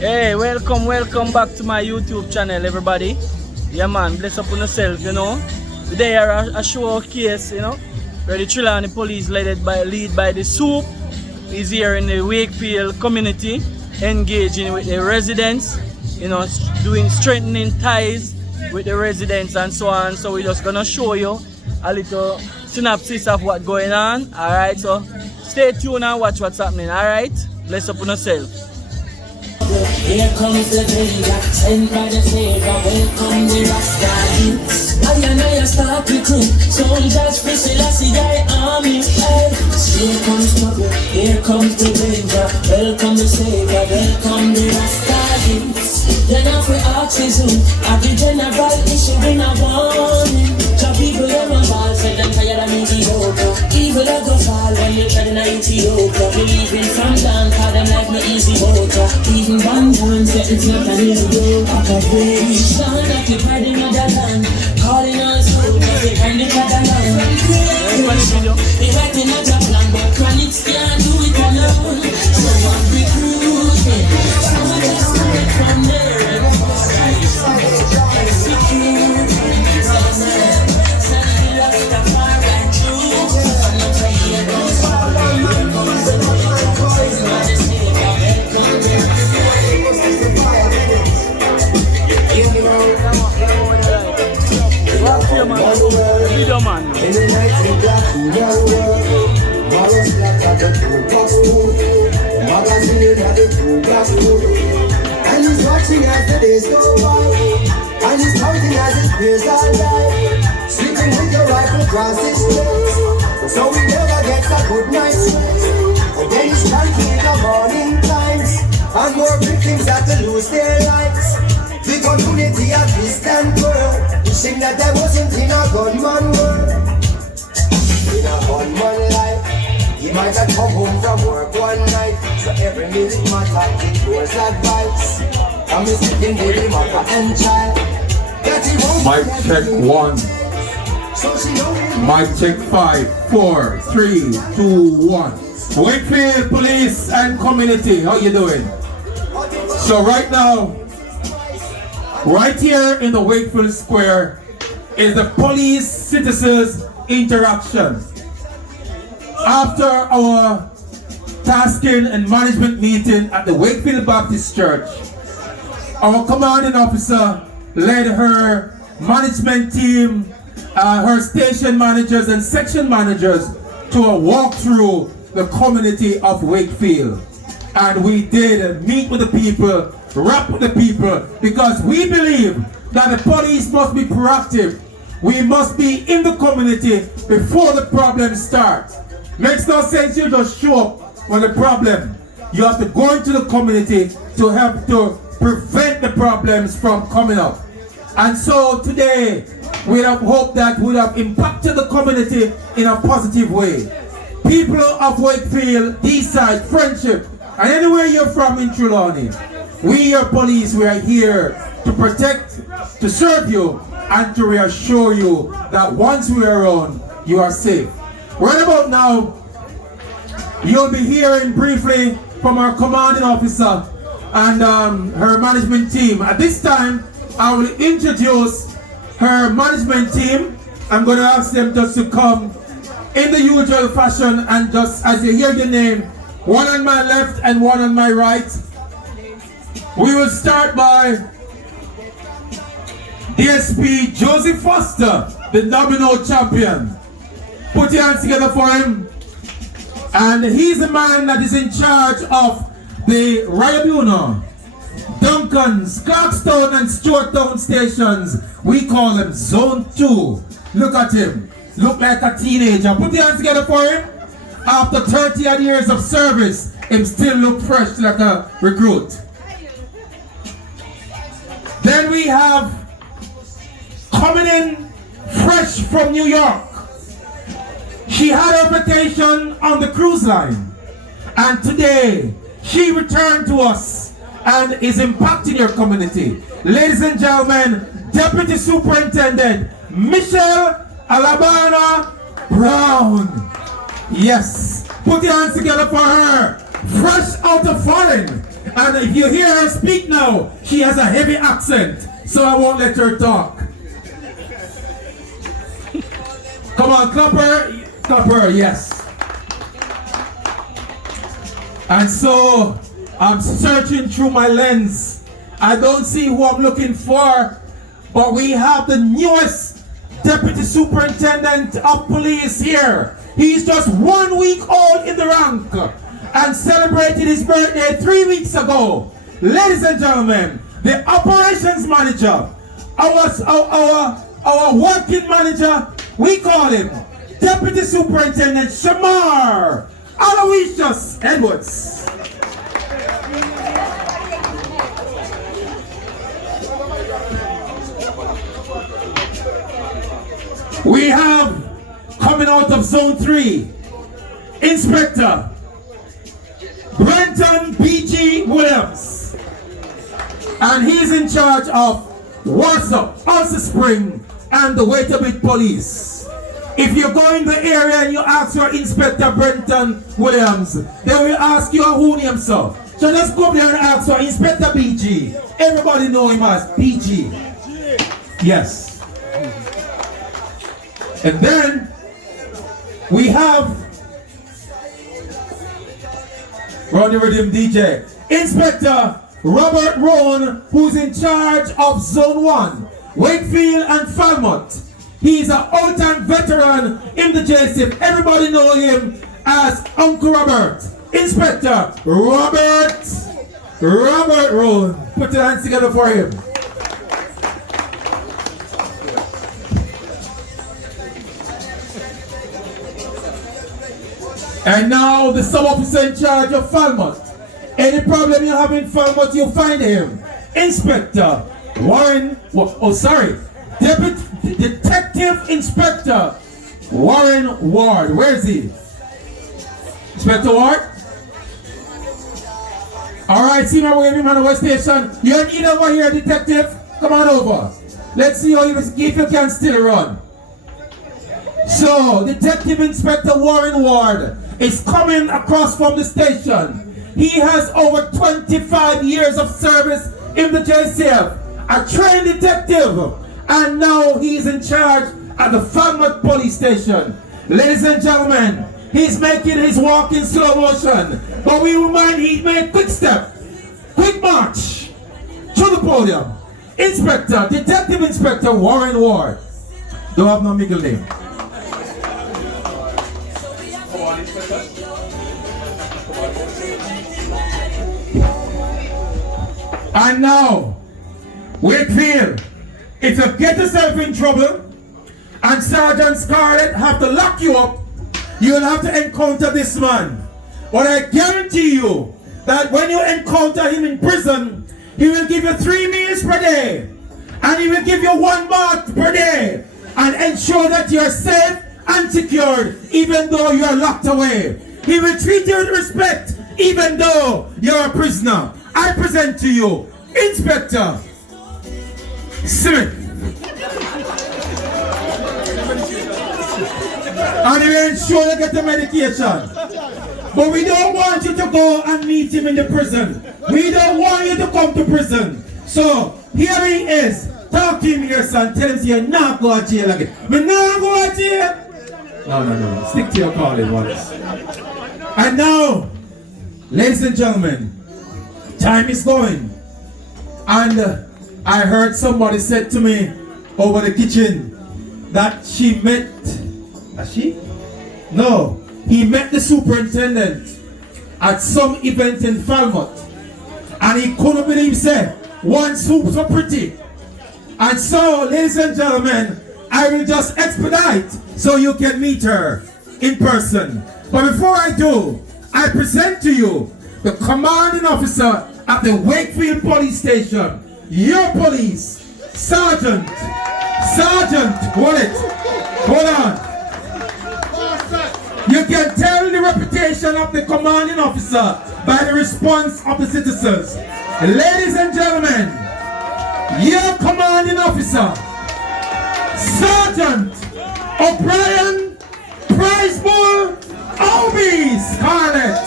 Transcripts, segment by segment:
Hey, welcome back to my YouTube channel, everybody. Yeah, man, bless up on yourself, you know. Today are a showcase, you know, where the Trelawny police lead by the Soup is here in the Wakefield community, engaging with the residents, you know, doing strengthening ties with the residents and so on. So we're just gonna show you a little synopsis of what's going on. Alright, so stay tuned and watch what's happening. Alright, bless up on yourself. Here comes the danger, sent by the Savior. Welcome the Rasta youths. I start to crew. Soldiers, Selassie, army. Here comes trouble, here comes the danger. Welcome the Savior, welcome the Rasta youths. Then after oxygen, at the general issuing a warning. The people them a ball, said them tired of mediocre. Evil a go fall when you tread in Ethiopia. Believing from down, cause them like no easy voter. Even one dance, getting to an easy go. Operation, occupied in other land. Calling us soldiers, they find it other land. They writing a job plan, but chronics can't do it alone. Someone recruit me, someone just do it from there. Execute, in the night we got to the world. Morals black at the two-box food. Magazine at the two-box food. And he's watching as the days go by. And he's counting as his peers are alive. Sleeping with the rifle across his legs. So he never gets a good night's rest. And then he's cranky in the morning times. And more victims have to lose their lives. The community a distant world. Wishing that I wasn't in a gunman world. In a gunman life, he might have come home from work one night. So every minute matter, it was advice. I'm sitting with him mother and child. That he won't Mic check 1. So she know him. Mic check 5, 4, 3, 2, 1. Wakefield Police and Community, how you doing? So right now, right here in the Wakefield Square is the police-citizens interaction. After our tasking and management meeting at the Wakefield Baptist Church, our commanding officer led her management team, her station managers and section managers to a walk through the community of Wakefield. And we did meet with the people, rap with the people, because we believe that the police must be proactive. We must be in the community before the problem starts. Makes no sense you just show up when the problem. You have to go into the community to help to prevent the problems from coming up. And so today, we have hope that would have impacted the community in a positive way. People of Wakefield, D-side, Friendship, and anywhere you're from in Trelawny, we, your police, we are here to protect, to serve you, and to reassure you that once we are around, you are safe. Right about now, you'll be hearing briefly from our commanding officer and her management team. At this time, I will introduce her management team. I'm going to ask them just to come in the usual fashion, and just as you hear your name, one on my left and one on my right. We will start by DSP Joseph Foster, the domino champion. Put your hands together for him. And he's the man that is in charge of the Rayabuna, Duncan's, Clarkstown and Stewarttown stations. We call them Zone 2. Look at him. Look like a teenager. Put your hands together for him. After 30 odd years of service, him still look fresh like a recruit. Then we have, coming in fresh from New York. She had her vacation on the cruise line, and today she returned to us and is impacting your community. Ladies and gentlemen, Deputy Superintendent Michelle Alabama Brown. Yes, put your hands together for her. Fresh out of foreign. And if you hear her speak now, she has a heavy accent, so I won't let her talk. Come on, clap her, yes. And so, I'm searching through my lens. I don't see who I'm looking for, but we have the newest Deputy Superintendent of Police here. He's just 1 week old in the rank and celebrated his birthday 3 weeks ago. Ladies and gentlemen, the operations manager, our working manager, we call him Deputy Superintendent Shamar Aloysius Edwards. We have, coming out of Zone 3, Inspector Brenton B.G. Williams. And he's in charge of Warsaw, Ulster Spring, and the Wakefield Police. If you go in the area and you ask for Inspector Brenton Williams, they will ask you who name so. So let's go up there and ask for Inspector B.G. Everybody know him as B.G. Yes. And then we have Run the Rhythm DJ, Inspector Robert Rowan, who's in charge of Zone 1, Wakefield and Falmouth. He's an old-time veteran in the JSF. Everybody know him as Uncle Robert. Inspector Robert Rowan. Put your hands together for him. And now the sub-officer in charge of Falmouth. Any problem you have in Falmouth, you find him. Inspector Warren, Deputy Detective Inspector Warren Ward. Where is he? Inspector Ward? Alright, see my way, man, West Station. You need over here, detective? Come on over. Let's see how if you can still run. So, Detective Inspector Warren Ward is coming across from the station. He has over 25 years of service in the JCF, a trained detective, and now he's in charge at the Falmouth Police Station. Ladies and gentlemen, he's making his walk in slow motion, but we remind he made quick step, quick march to the podium. Inspector, Detective Inspector Warren Ward. Don't have no middle name. And now, Wakefield, if you get yourself in trouble and Sergeant Scarlett have to lock you up, you'll have to encounter this man. But I guarantee you that when you encounter him in prison, he will give you 3 meals per day, and he will give you 1 bath per day, and ensure that you're safe and secured even though you're locked away. He will treat you with respect even though you're a prisoner. I present to you Inspector Smith. And he will ensure you get the medication. But we don't want you to go and meet him in the prison. We don't want you to come to prison. So here he is. Talk to him here, son. Tell him you're not going to jail again. But not going to jail. No. Stick to your calling, Wallace. And now, ladies and gentlemen, time is going. And I heard somebody said to me over the kitchen that she met, No, he met the superintendent at some event in Falmouth. And he couldn't believe, said, one soup so pretty. And so, ladies and gentlemen, I will just expedite so you can meet her in person. But before I do, I present to you the commanding officer at the Wakefield Police Station, your police, Sergeant, hold it, hold on. You can tell the reputation of the commanding officer by the response of the citizens. Ladies and gentlemen, your commanding officer, Sergeant O'Brien Prize Bull Obi Scarlett.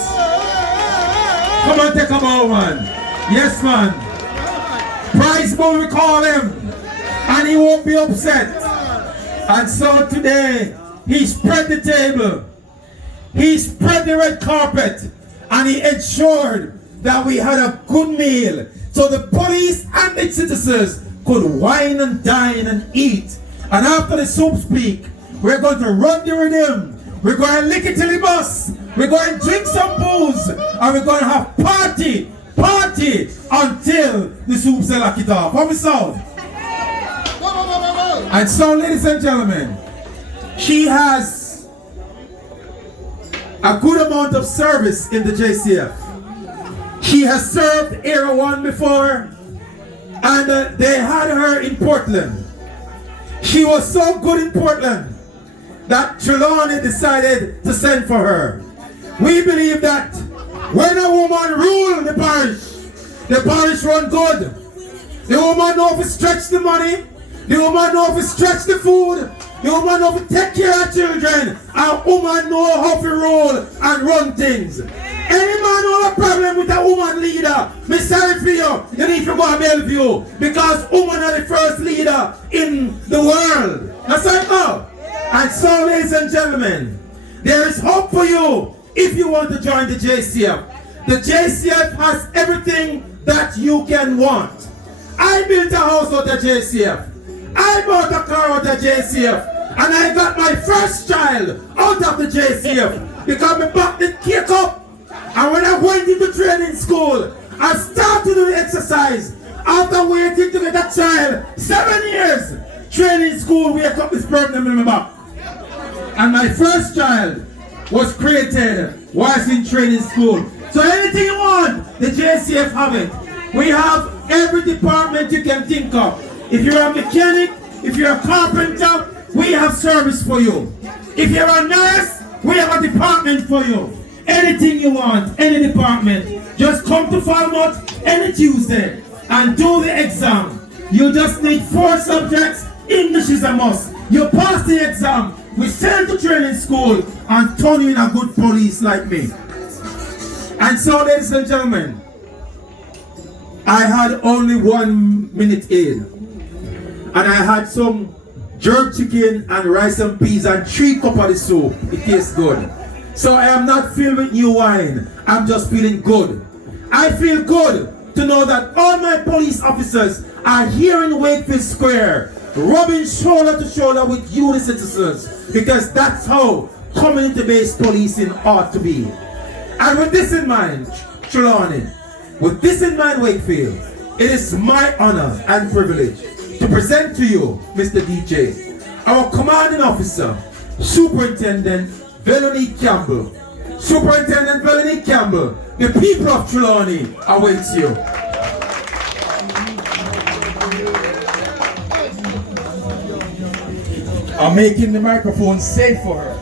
Come on, take a bow, man. Yes, man. Price Bull, we call him. And he won't be upset. And so today, he spread the table. He spread the red carpet. And he ensured that we had a good meal. So the police and the citizens could wine and dine and eat. And after the soup speak, we're going to run the rhythm. We're going to lick it till the bus. We're going to drink some booze. And we're going to have party until the soup say lock it off. How we sound? And so, ladies and gentlemen, she has a good amount of service in the JCF. She has served Era 1 before, and they had her in Portland. She was so good in Portland that Trelawny decided to send for her. We believe that when a woman rules the parish run good. The woman know to stretch the money, the woman know to stretch the food, the woman know to take care of children, and woman know how to roll and run things. Any man who have a problem with a woman leader, me sorry for you, you need to go to Bellevue, because women are the first leader in the world. That's right now. And so, ladies and gentlemen, there is hope for you if you want to join the JCF. The JCF has everything that you can want. I built a house out of JCF. I bought a car out of JCF. And I got my first child out of the JCF because my back did kick up. And when I went into training school, I started to do the exercise. After waiting to get a child, 7 years, training school, wake up this problem in my back. And my first child was created whilst in training school. So anything you want, the JCF have it. We have every department you can think of. If you're a mechanic, if you're a carpenter, we have service for you. If you're a nurse, we have a department for you. Anything you want, any department, just come to Falmouth any Tuesday and do the exam. You just need 4 subjects. English is a must. You pass the exam, we send you to training school and turn you in a good police like me. And so, ladies and gentlemen, I had only 1 minute in, and I had some jerk chicken and rice and peas and 3 cups of the soup. It tastes good. So I am not filled with new wine. I'm just feeling good. I feel good to know that all my police officers are here in Wakefield Square, rubbing shoulder to shoulder with you, the citizens, because that's how community-based policing ought to be. And with this in mind, Trelawny, with this in mind, Wakefield, it is my honor and privilege to present to you, Mr. DJ, our commanding officer, Superintendent SSP Campbell. Superintendent SSP Campbell, the people of Trelawny awaits you. I'm making the microphone safe for her.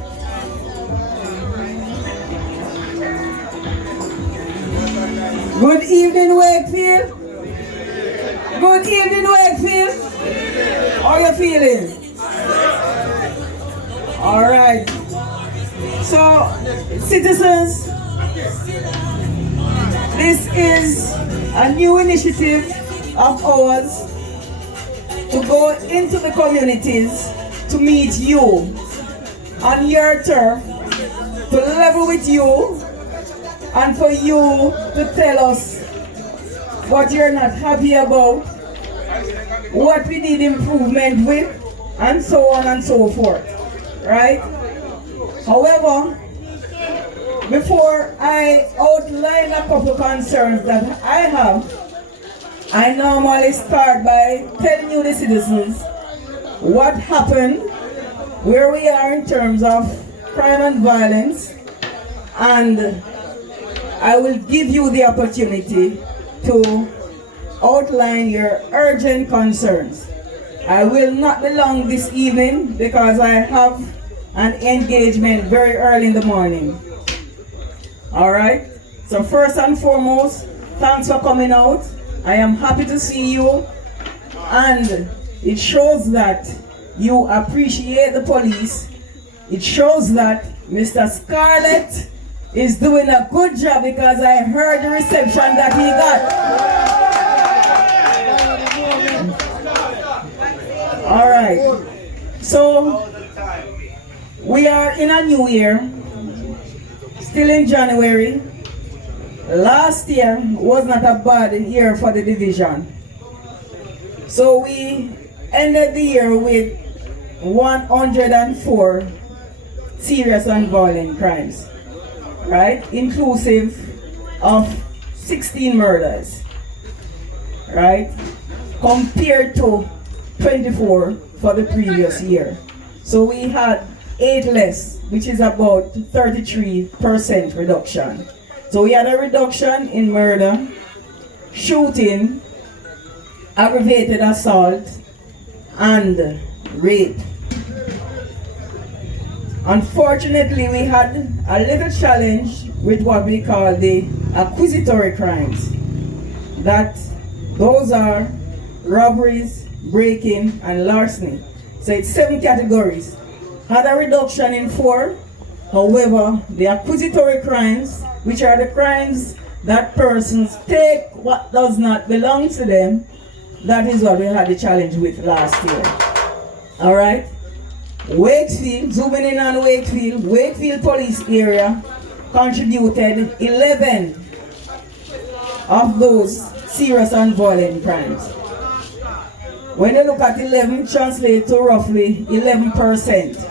Good evening, Wakefield. Good evening, Wakefield. How are you feeling? All right. So, citizens, this is a new initiative of ours to go into the communities to meet you on your turf, to level with you, and for you to tell us what you're not happy about, what we need improvement with, and so on and so forth, right? However, before I outline a couple concerns that I have, I normally start by telling you, the citizens, what happened, where we are in terms of crime and violence, and I will give you the opportunity to outline your urgent concerns. I will not be long this evening because I have an engagement very early in the morning. All right? So first and foremost, thanks for coming out. I am happy to see you, and it shows that you appreciate the police. It shows that Mr. Scarlett is doing a good job because I heard the reception that he got. All right. So we are in a new year, still in January. Last year was not a bad year for the division. So we ended the year with 104 serious and violent crimes, right? Inclusive of 16 murders, right? Compared to 24 for the previous year. So we had 8 less, which is about 33% reduction. So we had a reduction in murder, shooting, aggravated assault, and rape. Unfortunately, we had a little challenge with what we call the accusatory crimes. Those are robberies, breaking, and larceny. So it's 7 categories. Had a reduction in 4. However, the accusatory crimes, which are the crimes that persons take what does not belong to them, that is what we had the challenge with last year. All right? Wakefield, zooming in on Wakefield police area contributed 11 of those serious and violent crimes. When you look at 11, translate to roughly 11%.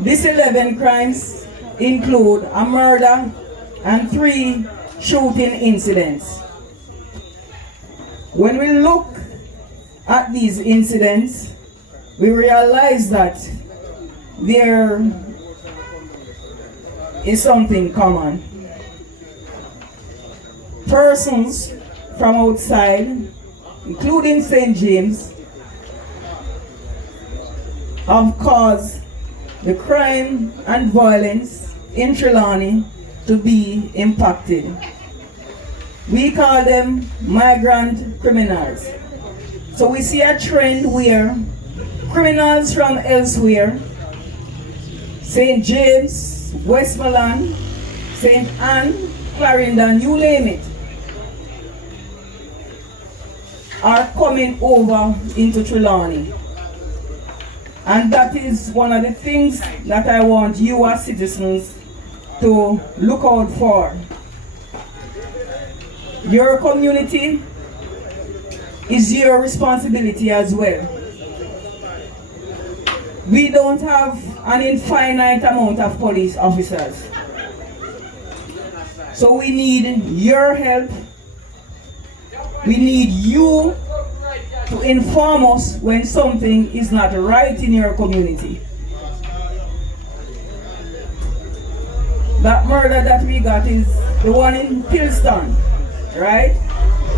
These 11 crimes include a murder and 3 shooting incidents. When we look at these incidents, we realize that there is something common. Persons from outside, including St. James, have caused the crime and violence in Trelawny to be impacted. We call them migrant criminals. So we see a trend where criminals from elsewhere, St. James, Westmoreland, St. Anne, Clarendon, you name it, are coming over into Trelawny. And that is one of the things that I want you as citizens to look out for. Your community is your responsibility as well. We don't have an infinite amount of police officers. So we need your help. We need you to inform us when something is not right in your community. That murder that we got is the one in Pilston, right?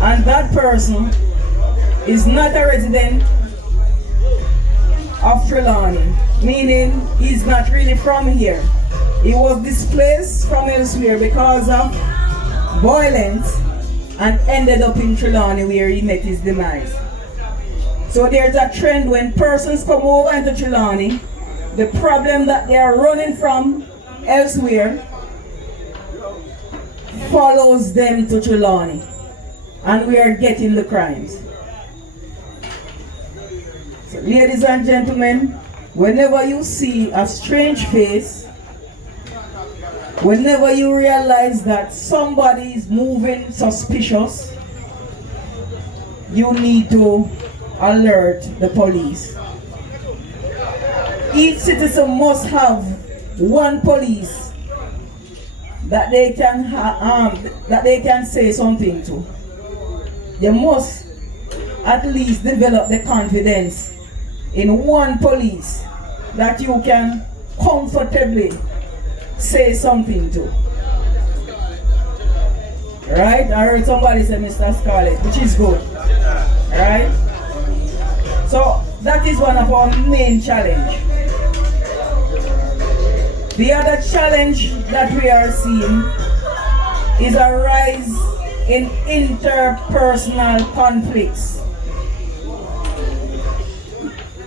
And that person is not a resident of Trelawny, meaning he's not really from here. He was displaced from elsewhere because of violence and ended up in Trelawny where he met his demise. So there's a trend when persons come over into Trelawny, the problem that they are running from elsewhere follows them to Trelawny, and we are getting the crimes. So, ladies and gentlemen, whenever you see a strange face, whenever you realize that somebody is moving suspicious, you need to alert the police. Each citizen must have one police that they can say something to. You must at least develop the confidence in one police that you can comfortably say something to. Right? I heard somebody say Mr. Scarlett, which is good. Right? So that is one of our main challenge. The other challenge that we are seeing is a rise in interpersonal conflicts.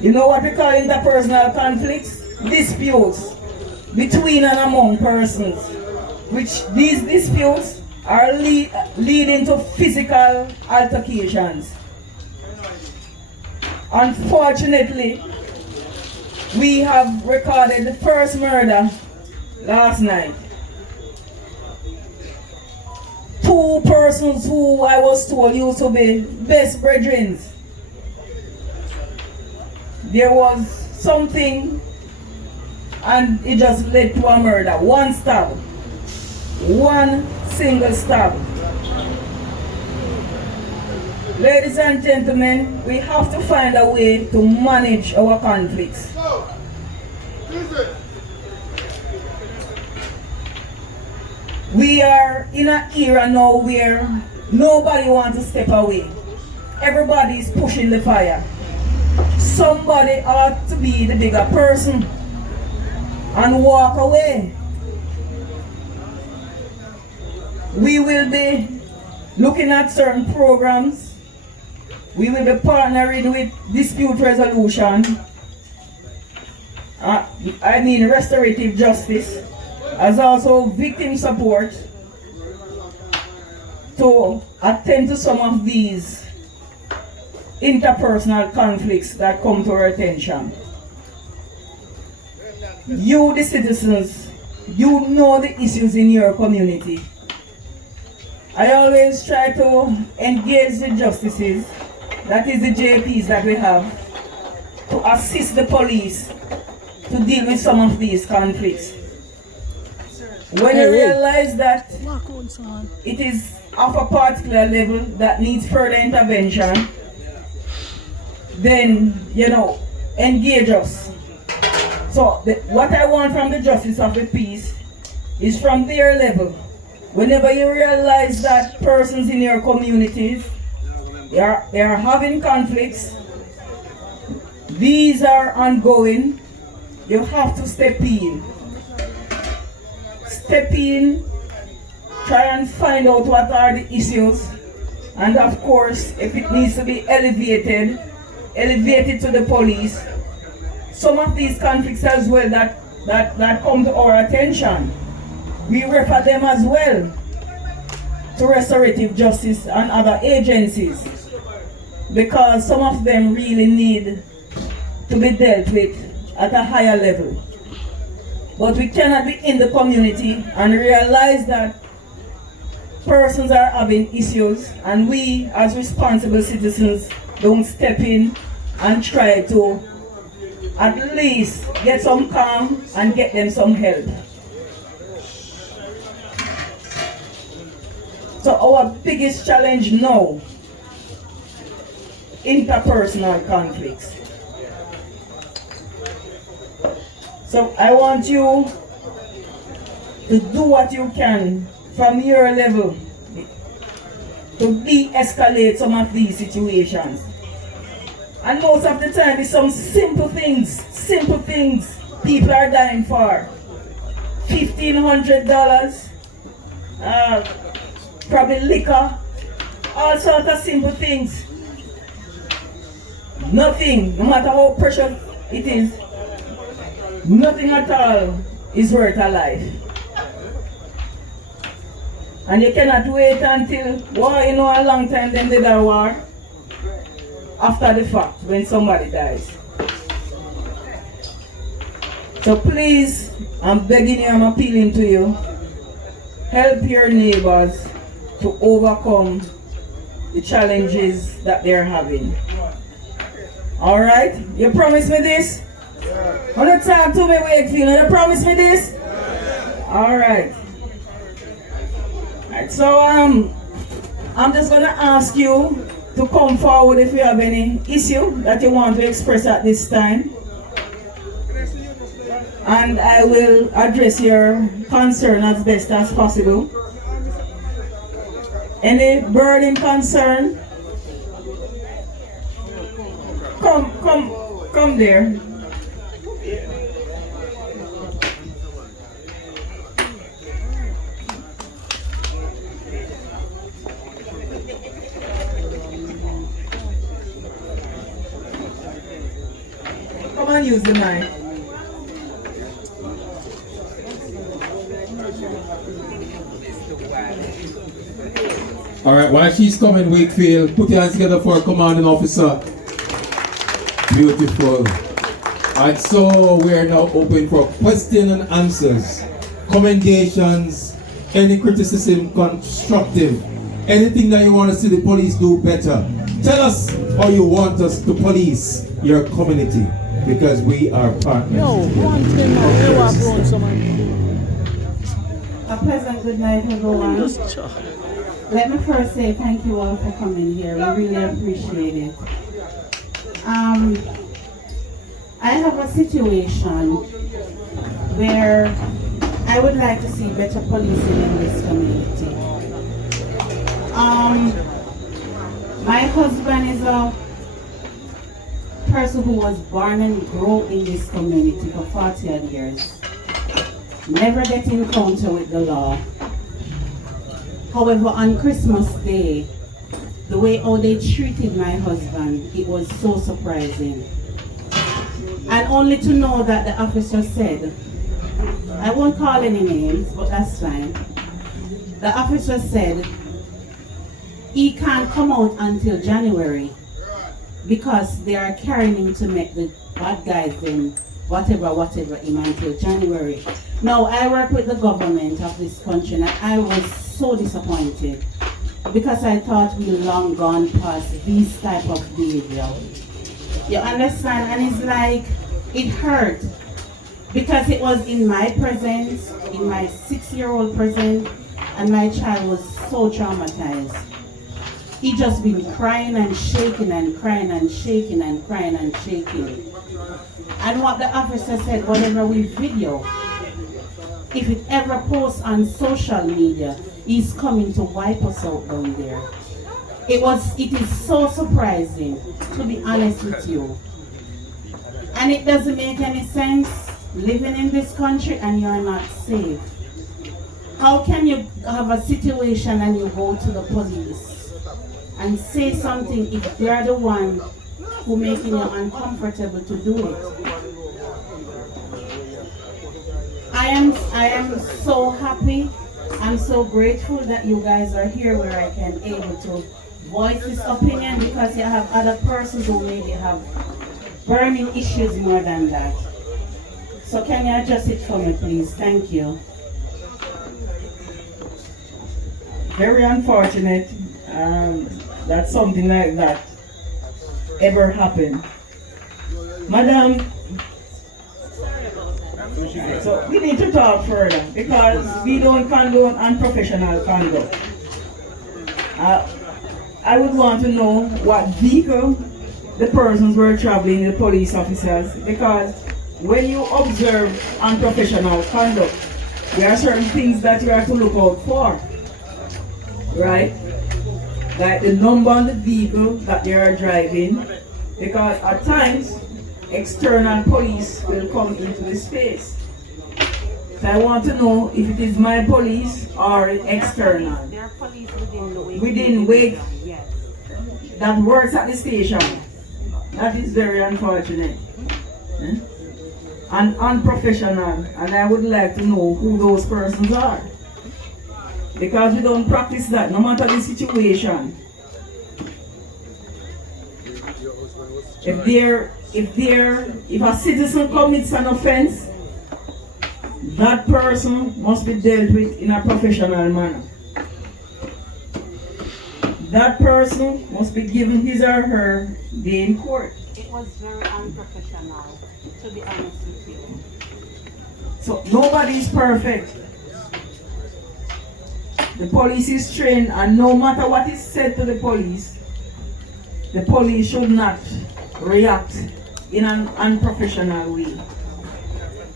You know what we call interpersonal conflicts? Disputes. between and among persons, which these disputes are leading to physical altercations. Unfortunately, we have recorded the first murder last night. Two persons who I was told used to be best brethren. There was something and it just led to a murder. One stab. One single stab. Ladies and gentlemen, we have to find a way to manage our conflicts. We are in an era now where nobody wants to step away. Everybody is pushing the fire. Somebody ought to be the bigger person and walk away. We will be looking at certain programs. We will be partnering with dispute resolution. Restorative justice, as also victim support to attend to some of these interpersonal conflicts that come to our attention. You, the citizens, you know the issues in your community. I always try to engage the justices, that is the JPs that we have, to assist the police to deal with some of these conflicts. When you realize that it is of a particular level that needs further intervention, then, engage us. So, what I want from the justice of the peace is from their level. Whenever you realize that persons in your communities, they are having conflicts, these are ongoing, you have to step in. Step in, try and find out what are the issues, and of course, if it needs to be elevated to the police. Some of these conflicts as well that come to our attention, we refer them as well to restorative justice and other agencies, because some of them really need to be dealt with at a higher level. But we cannot be in the community and realize that persons are having issues and we as responsible citizens don't step in and try to at least get some calm and get them some help. So our biggest challenge now, interpersonal conflicts. So I want you to do what you can from your level to de-escalate some of these situations. And most of the time it's some simple things people are dying for. $1,500, probably liquor, all sorts of simple things. Nothing, no matter how precious it is, nothing at all is worth a life. And you cannot wait until, a long time then did a war. After the fact, when somebody dies. So please, I'm begging you, I'm appealing to you, help your neighbors to overcome the challenges that they're having. Alright? You promise me this? Wanna talk to me, Wakefield? You promise me this? Alright. Alright, so I'm just gonna ask you to come forward if you have any issue that you want to express at this time. And I will address your concern as best as possible. Any burning concern? Come there. Come and use the mic. All right, while she's coming, Wakefield, put your hands together for a commanding officer. Beautiful. And so we're now open for question and answers, commendations, any criticism, constructive, anything that you want to see the police do better. Tell us how you want us to police your community, because we are partners. A pleasant good night, everyone. Let me first say thank you all for coming here. We really appreciate it. I have a situation where I would like to see better policing in this community. My husband is a person who was born and grew in this community for 40 odd years. Never get in encounter with the law. However, on Christmas Day, the way how they treated my husband, it was so surprising. And only to know that the officer said, I won't call any names, but that's fine. The officer said, he can't come out until January because they are carrying him to make the bad guys then whatever him until January. Now, I work with the government of this country and I was so disappointed because I thought we long gone past this type of behavior. You understand? And it's like, it hurt because it was in my presence, in my 6-year-old presence, and my child was so traumatized. He just been crying and shaking and crying and shaking and crying and shaking. And what the officer said, whatever we video, if it ever posts on social media, he's coming to wipe us out down there. It is so surprising, to be honest with you. And it doesn't make any sense living in this country and you're not safe. How can you have a situation and you go to the police and say something if they're the one who making you uncomfortable to do it? I am so happy. I'm so grateful that you guys are here where I can able to voice this opinion, because you have other persons who maybe have burning issues more than that. So can you adjust it for me, please? Thank you. Very unfortunate that something like that ever happened. Madam, so we need to talk further because we don't condone unprofessional conduct. I would want to know what vehicle the persons were traveling, the police officers, because when you observe unprofessional conduct, there are certain things that you have to look out for, right? Like the number on the vehicle that they are driving, because at times external police will come into the space. So I want to know if it is my police or external. There are police within Wakefield, yes, that works at the station. That is very unfortunate. And unprofessional. And I would like to know who those persons are. Because we don't practice that, no matter the situation. If a citizen commits an offense, that person must be dealt with in a professional manner. That person must be given his or her day in court. It was very unprofessional, to be honest with you. So nobody is perfect. The police is trained, and no matter what is said to the police should not react in an unprofessional way.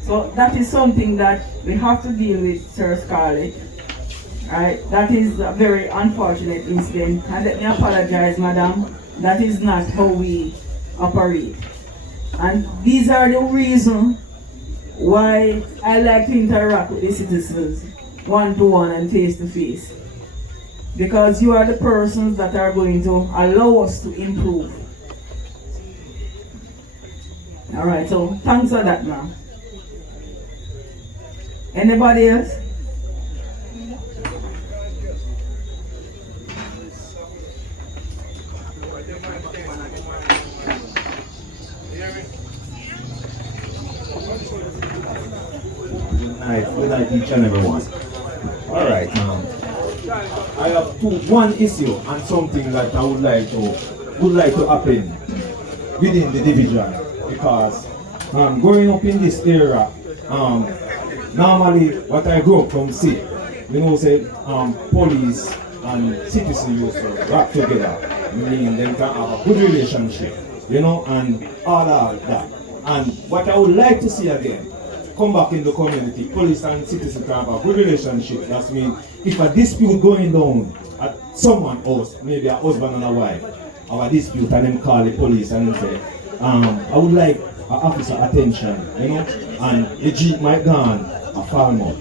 So that is something that we have to deal with, Sir Scarlett. Right? That is a very unfortunate incident. And let me apologize, madam. That is not how we operate. And these are the reasons why I like to interact with the citizens one-to-one and face-to-face. Because you are the persons that are going to allow us to improve. Alright, so thanks for that, ma'am. Anybody else? night, each and every one. All right, I have one issue and something that I would like to happen within the division, because growing up in this era, normally what I grew up from see, you know, say police and citizens used to rap together, meaning them can have a good relationship, you know, and all of that. And what I would like to see again, come back in the community, police and citizens can have a good relationship. That means if a dispute going down at someone else, maybe a husband and a wife, have a dispute and them call the police and they say, I would like an officer attention, you know, and the jeep might gone a farmer.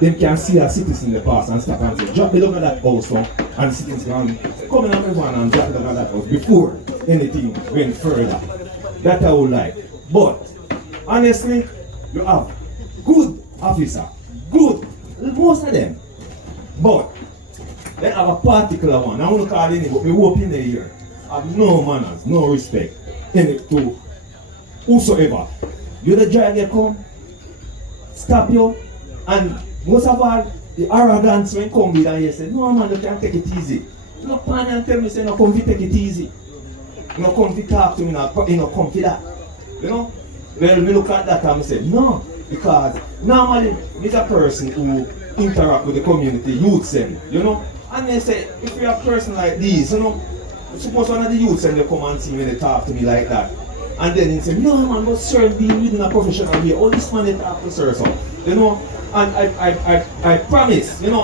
They can see a citizen in the past and stop and say, drop the look at that house, so, and the citizens can come in on everyone and drop the look at that house before anything went further. That I would like. But honestly, you have good officer, good, most of them. But they have a particular one. I want to call it, but we walk in the here, have no manners, no respect, any to whosoever. You the driver come, stop you, and most of all, the arrogance when come with and you say, no man, you can't take it easy. You know, pan and tell me, say, no, come to take it easy. You know, come to talk to me, you know, come to that. You know? Well, we look at that and we say, no, because normally, there's a person who interact with the community, youth them, you know? And they say, if you're a person like this, you know, suppose one of the youths and they come and see me, they talk to me like that. And then they say, no man, but sir, being within a professional way, all this man they talk to sir, so, you know? And I promise, you know,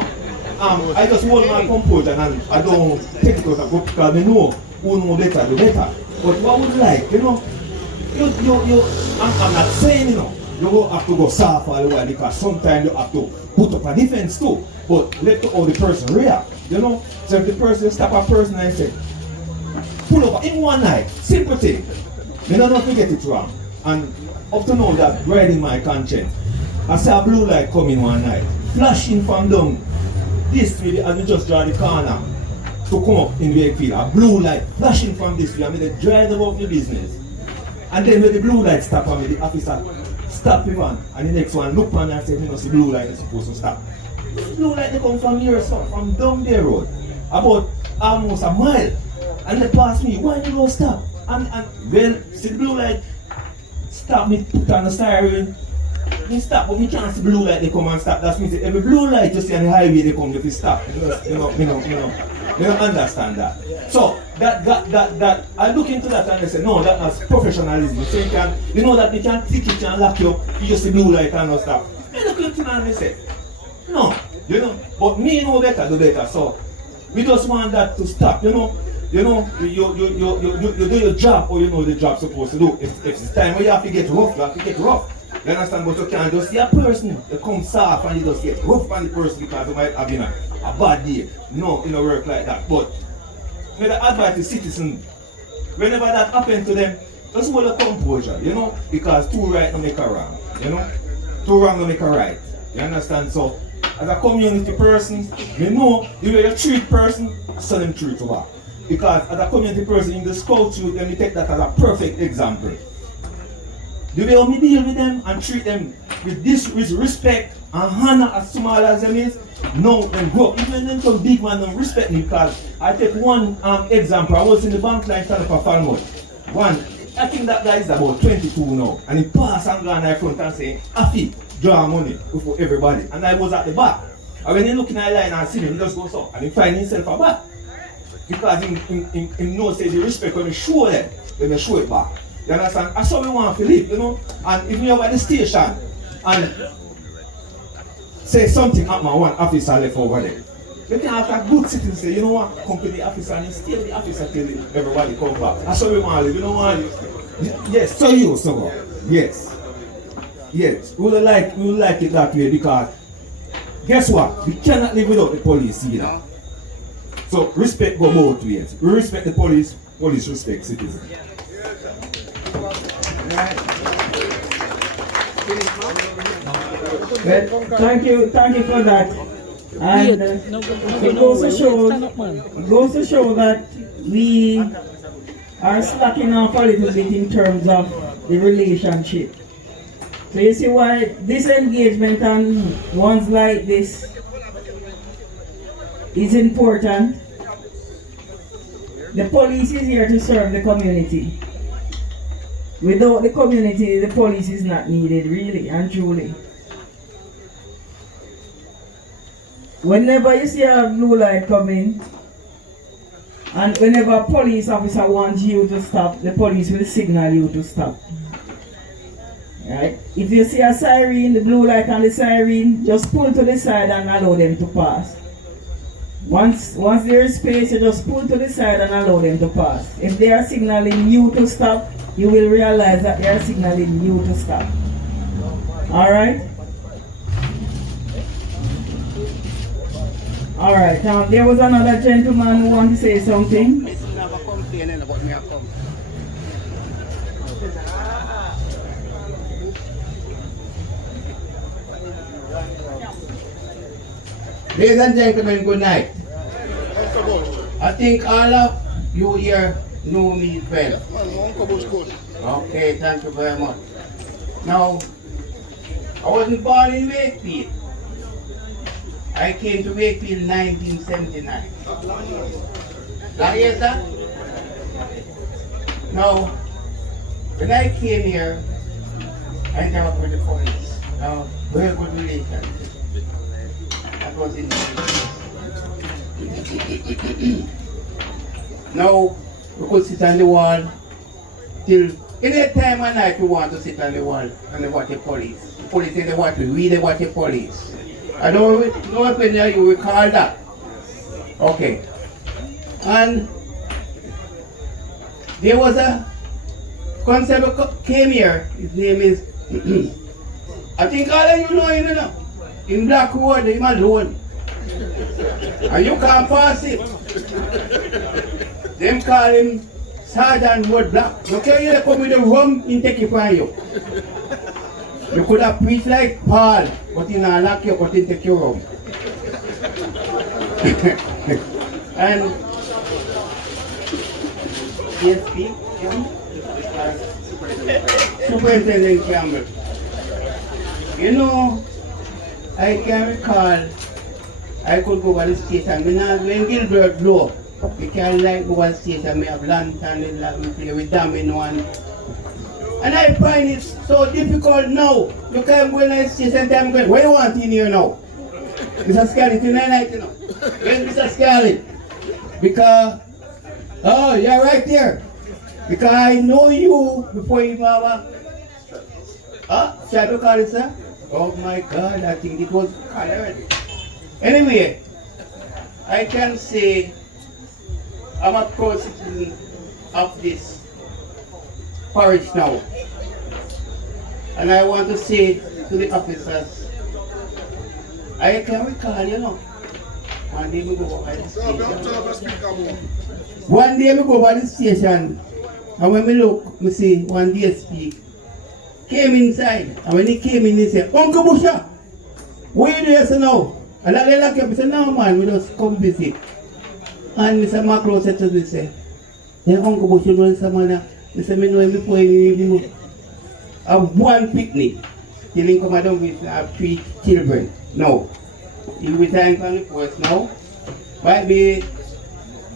I just hold my composure and I don't take it out of book because I know who know better, the better. But what I would like, you know, I'm not saying, you know, you don't have to go soft all the way because sometimes you have to put up a defense too. But let how the person react, you know. So if the person stop a person and say, pull over in one night, simple thing. You don't have to get it wrong. And up to now that riding my conscience. I saw a blue light coming one night, flashing from down this way, and we just draw the corner to come up in Wakefield. A blue light flashing from this way, I mean, they drive them up the business. And then when the blue light stop on me, the officer stop the one, and the next one look on and say, you know, the blue light is supposed to stop. This blue light they come from here, so from down there road, about almost a mile, and they pass me. Why you go stop? And well, see the blue light stop me, put on the siren. They stop, but we can't see blue light they come and stop. That means every blue light you see on the highway they come, if you stop. You don't understand that. So that I look into that and I say, no, that's professionalism. So you know that they can take it and lock you up, you just see blue light and not stop. I look into that and I say, no, you know, but me know better, do better. So we just want that to stop, you know. You do your job, or you know the job supposed to do. If it's time where you have to get rough, you have to get rough. You understand? But you can't just see a person that comes soft and you just get rough on the person because they might have a bad day. No, it don't work like that. But may the advise the citizen, whenever that happens to them, just hold a composure, you know, because two right don't make a wrong, you know. Two wrong don't make a right. You understand? So as a community person, you know the way you treat person, so them treat to work. Because as a community person in the scout youth, let me take that as a perfect example. The way we deal with them and treat them with respect and honor as small as them is, no, them go. Even them some big man don't respect me because I take one example. I was in the bank line stand up for Falmouth. One, I think that guy is about 22 now. And he passed and gone in front and saying, Afi, draw money for everybody. And I was at the back. And when he look in the line and see me, he just goes up and he find himself a back. Because he knows the respect when you show them, then you show it back. You understand? That's how we want to live, you know. And if you're at the station and say something at my one officer left over there, you can have a good citizen say, you know what, come to the officer and stay with the officer till everybody come back. That's how we want to live, you know what? Yes, so you, so yes. Yes, we would like it that way because guess what? We cannot live without the police either. So respect go both ways. We respect the police, police respect citizens. Well, thank you for that. And it goes to show that we are slacking off a little bit in terms of the relationship. So you see why this engagement and ones like this is important. The police is here to serve the community. Without the community, the police is not needed, really and truly. Whenever you see a blue light coming, and whenever a police officer wants you to stop, the police will signal you to stop. Right? If you see a siren, the blue light and the siren, just pull to the side and allow them to pass. Once there is space, you just pull to the side and allow them to pass. If they are signaling you to stop, you will realize that they are signaling you to stop. Alright? Alright, now there was another gentleman who wanted to say something. Ladies and gentlemen, good night. I think all of you here know me well. Okay, thank you very much. Now, I wasn't born in Wakefield. I came to Wakefield in 1979. How years that? Now, when I came here, I interacted with the police. Now, very good relationship. That was in Now, we could sit on the wall till any time of night we want to sit on the wall and they watch the police. The police say they watch we they watch the police. I don't know if any of you recall that. Okay. And there was a constable came here, his name is I think all of you know him, you know. In Black Road, him alone. And you can't pass him. Them call him Sergeant Wood Black. You can't hear come with the rum and take it from you. You could have preached like Paul, but he not lock you, but he take your rum. And SSP Superintendent Campbell. You know, I can recall I could go by the station. When Gilbert blow, we can like go by the station, we have lantern and like we play with damn one. And I find it so difficult now. You can't go in the station and go, what do you want in here now? Mr. Scarlett, tonight, you know. Where's Mr. Scarlett? Because, oh, you're right there. Because I know you before you have a, shadow call it, sir? Oh my God, I think it was colored. Anyway, I can say I'm a proud citizen of this parish now. And I want to say to the officers, I can recall, you know, one day we go by the station. One day we go by the station, and when we look, we see one DSP came inside, and when he came in, he said, Uncle Busha, where are you doing now? And I look up, I said, no man, we just come visit. And Mr. Macro said to me, say, yeah, Uncle Busha doing someone. He said, I know him before he have one picnic. Till he come down with 3 children. No. He retired from the force now. Might be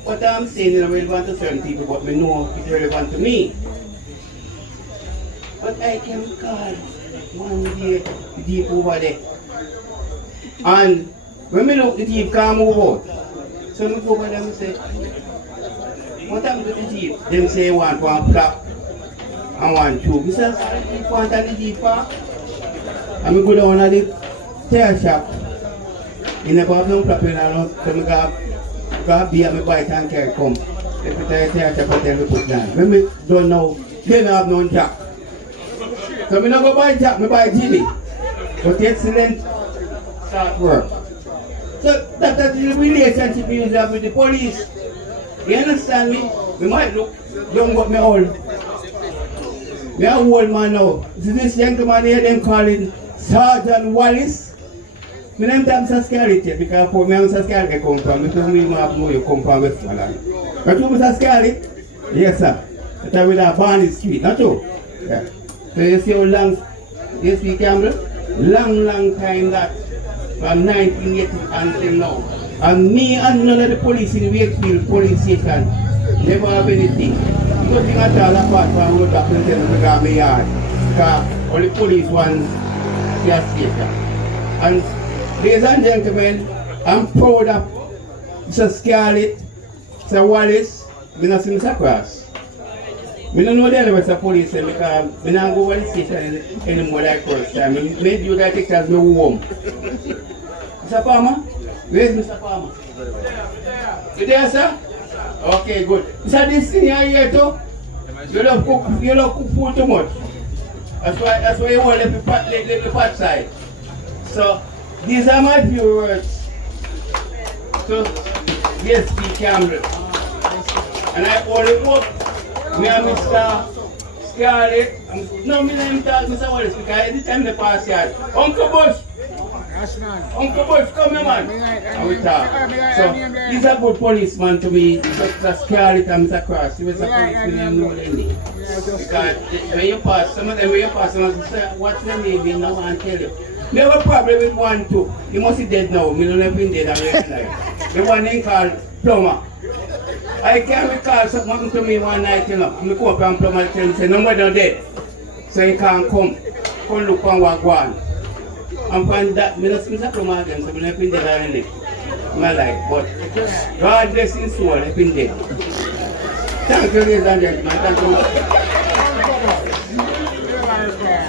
what I'm saying is relevant to certain people, but we know it's relevant to me. But I can recall one day the jeep over there. And when we look, the jeep can't move out. So we go over there and say, what happened to the jeep? Them say want one flap and one tube. We say, you want the jeep park? And we go down to the tire shop. You never have no flap in there, so we go beer and buy it and carry come. They put the tire shop and then we put down. When we don't know, they don't have no jack. So I don't go buy jack, I buy Jimmy. But the excellent start work. So that's the relationship we have with the police. You understand me? We might look young but me old. Me a old man now. See this gentleman here, them calling Sergeant Wallace. My name is Mr. Scarlett because for me Mr. Scarlett come from. Because we don't know you come from Westmoreland. Not true, Mr. Scarlett? Yes, sir. That's where we are born in the street, not true? Yeah. So you see how long SSP Campbell, long time that, from 1980 until now. And me and none of the police in Wakefield police station never have anything. Nothing at all apart from what happened in the Grammy yard. Because all the police want their station. And ladies and gentlemen, I'm proud of Mr. Scarlett, Mr. Wallace, Mr. Cross. I don't know the rest of the police because I don't go to the station anymore like first time. I made you that take as my home. Mr. Palmer? Where's Mr. Palmer? You there, sir? Okay, good. Mr. This thing here too? You don't cook food too much. That's why you want to let the pot side. So, these are my few words to SSP Campbell. And I only hope me and Mr. Scarlett, no, me name Mr. Wallace because every time they pass here, Uncle Bush, come here, man. And we talk. So, he's a good policeman to me, Mr. Scarlett and Mr. Cross. He was a policeman named Nolandy. Because when you pass, some of them, say, what's your name? You know, and tell you. We have a problem with one, too. He must be dead now. Me don't have been dead already. The one name called Plumber. I can recall something happened to me one night, you know. I go up and Plumber tell me, say, nobody not dead. So he can't come look on what go on. And from that, I don't see Plumber again, so I don't have been dead already. My life, but God bless his soul, I've been dead. Thank you, ladies and gentlemen. Thank you.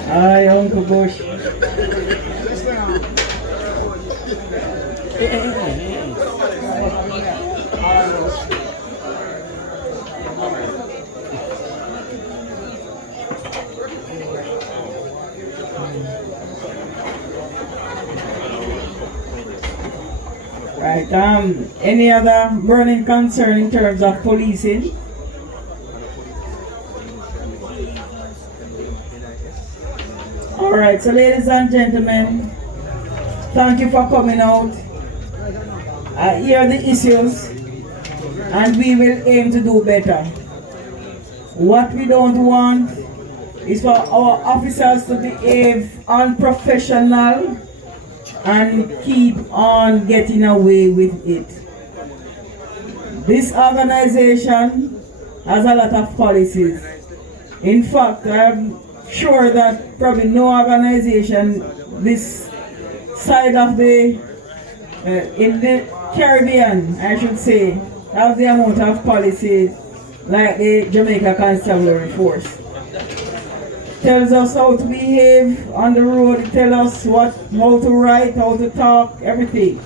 Hi, Uncle Bush. Right, any other burning concern in terms of policing? Alright, so ladies and gentlemen, thank you for coming out. I hear the issues and we will aim to do better. What we don't want is for our officers to behave unprofessional and keep on getting away with it. This organization has a lot of policies. In fact, I'm sure that probably no organization this side of the, in the Caribbean, I should say, has the amount of policies like the Jamaica Constabulary Force. Tells us how to behave on the road, it tells us how to write, how to talk, everything.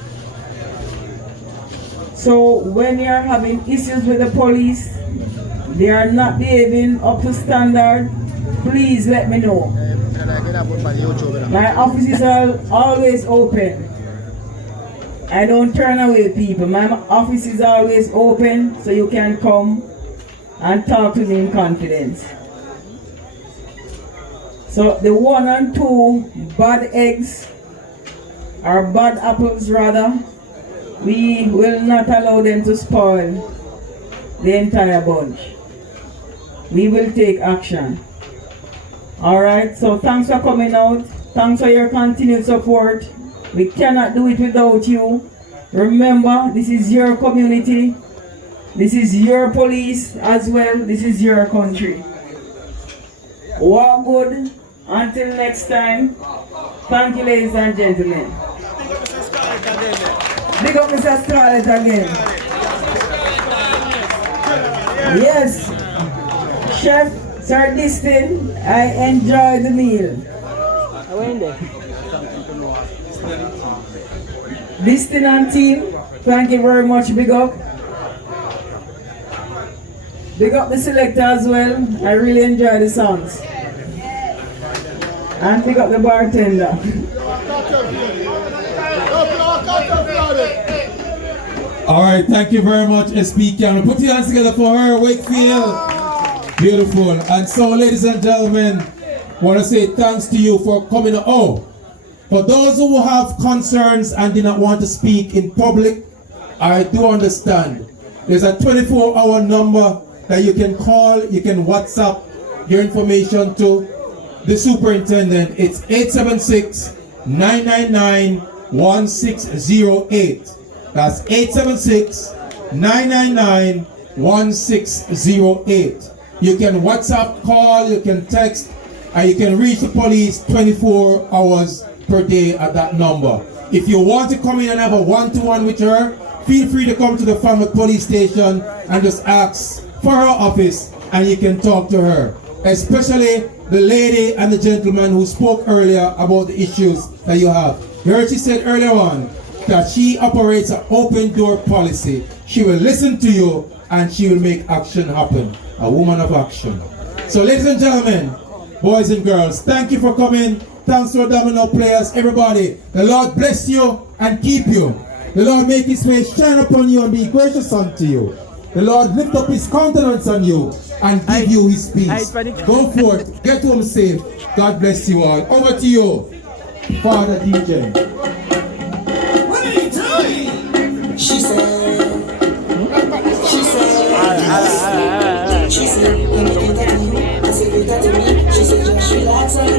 So when you're having issues with the police, they are not behaving up to standard, please let me know. My offices are always open. I don't turn away people. My office is always open so you can come and talk to me in confidence. So the 1 and 2 bad eggs, or bad apples rather, we will not allow them to spoil the entire bunch. We will take action. Alright, so thanks for coming out. Thanks for your continued support. We cannot do it without you. Remember, this is your community. This is your police as well. This is your country. Walk good. Until next time. Thank you, ladies and gentlemen. Big up Mr. Scarlett again. Yes. Chef Sir Distin, I enjoy the meal. Distin and team, thank you very much, big up. Big up the selector as well. I really enjoy the songs. And big up the bartender. Alright, thank you very much, SSP Campbell. Put your hands together for her, Wakefield. Beautiful. And so, ladies and gentlemen, I want to say thanks to you for coming. Oh, for those who have concerns and do not want to speak in public, I do understand. There's a 24-hour number that you can call, you can WhatsApp your information to, the superintendent, it's 876-999-1608. That's 876-999-1608. You can WhatsApp call, you can text, and you can reach the police 24 hours per day at that number. If you want to come in and have a one-to-one with her, feel free to come to the Falmouth Police Station and just ask for her office and you can talk to her. Especially the lady and the gentleman who spoke earlier about the issues that you have. You heard she said earlier on that she operates an open door policy. She will listen to you and she will make action happen. A woman of action. So ladies and gentlemen, boys and girls, thank you for coming. Thanks to our domino players, everybody. The Lord bless you and keep you. The Lord make his face shine upon you and be gracious unto you. The Lord lift up his countenance on you and give you his peace. Go forth, get home safe. God bless you all. Over to you, Father DJ. What are you doing? She said, she said, when you look at me, I said, look at me. She said, just relax and